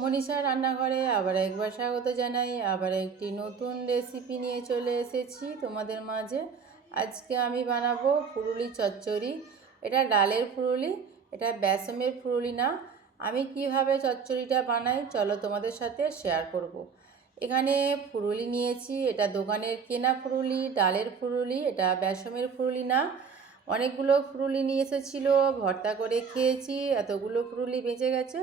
মনীষা রান্নাঘরে আবার একবার স্বাগত জানাই। আবার একটি নতুন রেসিপি নিয়ে চলে এসেছি তোমাদের মাঝে। আজকে আমি বানাবো ফুরুলি চচ্চড়ি। এটা ডালের ফুরুলি, এটা বেসমের ফুরুলি না। আমি কীভাবে চচ্চড়িটা বানাই চলো তোমাদের সাথে শেয়ার করব। এখানে ফুরুলি নিয়েছি, এটা দোকানের কেনা ফুরুলি, ডালের ফুরুলি, এটা বেসমের ফুরুলি না। অনেকগুলো ফুরুলি নিয়ে এসেছিল, ভর্তা করে খেয়েছি, এতগুলো ফুরুলি বেঁচে গেছে।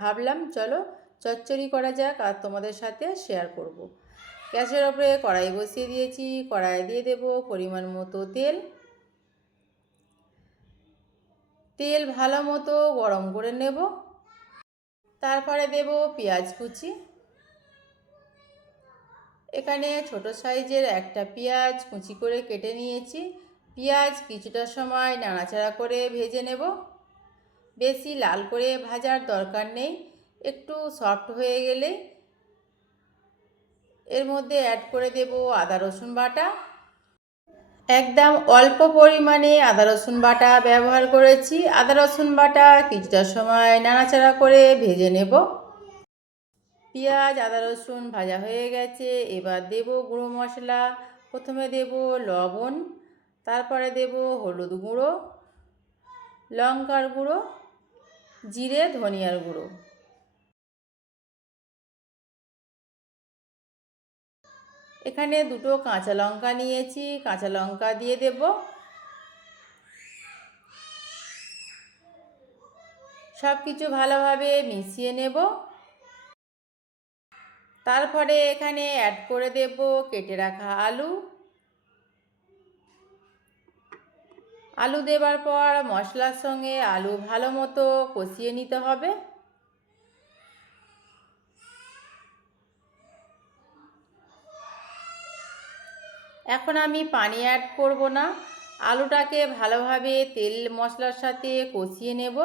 ভাবলাম, চলো চচ্চড়ি করা যাক আর তোমাদের সাথে শেয়ার করব। গ্যাসের ওপরে কড়াই বসিয়ে দিয়েছি, কড়াই দিয়ে দেব পরিমাণ মতো তেল। তেল ভালো মতো গরম করে নেব। তারপরে দেব পেঁয়াজ কুচি। এখানে ছোট সাইজের একটা পেঁয়াজ কুচি করে কেটে নিয়েছি। পেঁয়াজ কিছুটা সময় নাড়াচাড়া করে ভেজে নেব। বেশি লাল করে ভাজার দরকার নেই। একটু সফট হয়ে গেলে এর মধ্যে অ্যাড করে দেব আদা, রসুন বাটা। একদম অল্প পরিমাণে আদা, রসুন বাটা ব্যবহার করেছি। আদা, রসুন বাটা কিছুটা সময় নাড়াচাড়া করে ভেজে নেব। পেঁয়াজ, আদা, রসুন ভাজা হয়ে গেছে। এবার দেব গুঁড়ো মশলা। প্রথমে দেব লবণ, তারপরে দেব হলুদ গুঁড়ো, লঙ্কার গুঁড়ো। জিরে, ধনিয়ার গুঁড়ো। এখানে দুটো কাঁচা লঙ্কা নিয়েছি। কাঁচা লঙ্কা দিয়ে দেব। সব কিছু ভালোভাবে মিশিয়ে নেব। তারপরে এখানে অ্যাড করে দেব কেটে রাখা আলু। আলু দেবার পর মশলার সঙ্গে আলু ভালো মতো কষিয়ে নিতে হবে। এখন আমি পানি অ্যাড করব না। আলুটাকে ভালোভাবে তেল মশলার সাথে কষিয়ে নেব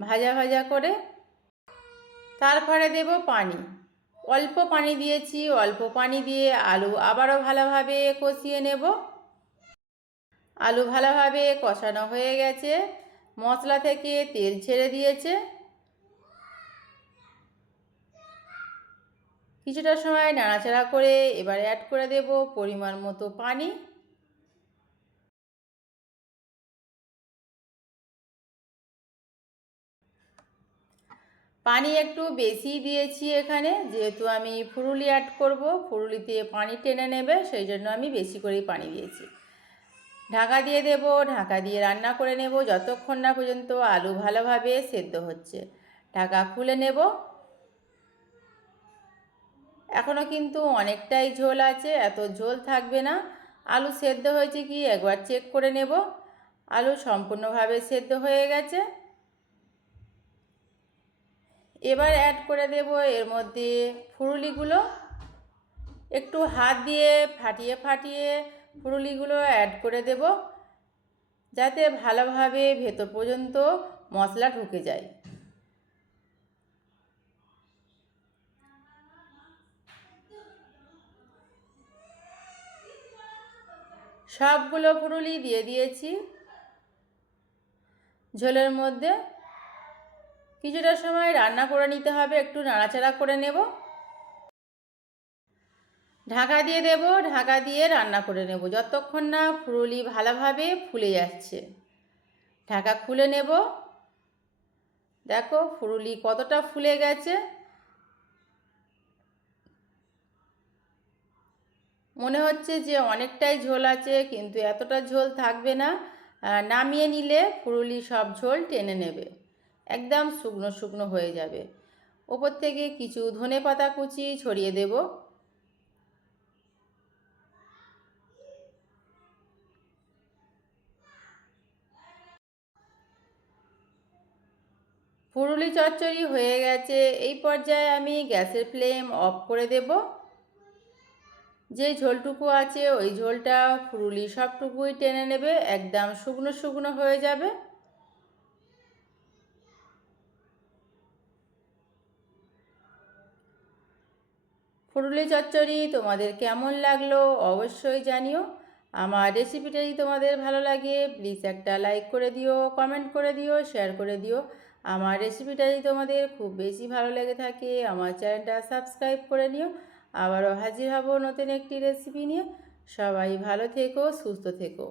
ভাজা ভাজা করে। তারপরে দেব পানি। অল্প পানি দিয়েছি, অল্প পানি দিয়ে আলু আবারও ভালোভাবে কষিয়ে নেব। আলু ভালোভাবে কষানো হয়ে গেছে। মশলা থেকে তেল ছেড়ে দিয়েছে। কিছুটা সময় নাড়াচাড়া করে এবার অ্যাড করে দেব পরিমাণ মতো পানি। পানি একটু বেশি দিয়েছি এখানে, যেহেতু আমি ফুরুলি অ্যাড করব, ফুরুলিতে পানি টেনে নেবে, সেই জন্য আমি বেশি করেই পানি দিয়েছি। ঢাকা দিয়ে দেব, ঢাকা দিয়ে রান্না করে নেব, যতক্ষণ না পর্যন্ত আলু ভালোভাবে সেদ্ধ হচ্ছে। ঢাকা খুলে নেব। এখনও কিন্তু অনেকটাই ঝোল আছে, এত ঝোল থাকবে না। আলু সেদ্ধ হয়েছে কি একবার চেক করে নেব। আলু সম্পূর্ণভাবে সেদ্ধ হয়ে গেছে। এবার অ্যাড করে দেব এর মধ্যে ফুরুলিগুলো। একটু হাত দিয়ে ফাটিয়ে ফাটিয়ে ফুরুলিগুলো অ্যাড করে দেব, যাতে ভালোভাবে ভেতর পর্যন্ত মশলা ঢুকে যায়। সবগুলো ফুরুলি দিয়ে দিয়েছি। ঝোলের মধ্যে কিছুটা সময় রান্না করে নিতে হবে, একটু নাড়াচাড়া করে নেব। ঢাকা দিয়ে দেব, ঢাকা দিয়ে রান্না করে নেব। যতক্ষণ না ফুরুলি ভালোভাবে ফুলে যাচ্ছে। ঢাকা খুলে নেব। দেখো ফুরুলি কতটা ফুলে গেছে। মনে হচ্ছে যে অনেকটাই ঝোল আছে, কিন্তু এতটা ঝোল থাকবে না। নামিয়ে নিলে ফুরুলি সব ঝোল টেনে নেবে। একদম শুকনো শুকনো হয়ে যাবে। ওপর থেকে কিছু ধনে পাতা কুচি ছড়িয়ে দেব। ফুরুলি চচ্চড়ি হয়ে গেছে। এই পর্যায়ে আমি গ্যাসের ফ্লেম অফ করে দেব। যে ঝোলটুকু আছে, ওই ঝোলটা ফুরুলি সবটুকুই টেনে নেবে, একদম শুকনো শুকনো হয়ে যাবে। ফুরুলি চচ্চড়ি তোমাদের কেমন লাগল অবশ্যই জানিও। আমার রেসিপিটা যদি তোমাদের ভালো লাগে, প্লিজ একটা লাইক করে দিও, কমেন্ট করে দিও, শেয়ার করে দিও। আমার রেসিপিটা যদি তোমাদের খুব বেশি ভালো লেগে থাকে, আমার চ্যানেলটা সাবস্ক্রাইব করে নিও। আবারও হাজির হব নতুন একটি রেসিপি নিয়ে। সবাই ভালো থেকো, সুস্থ থেকো।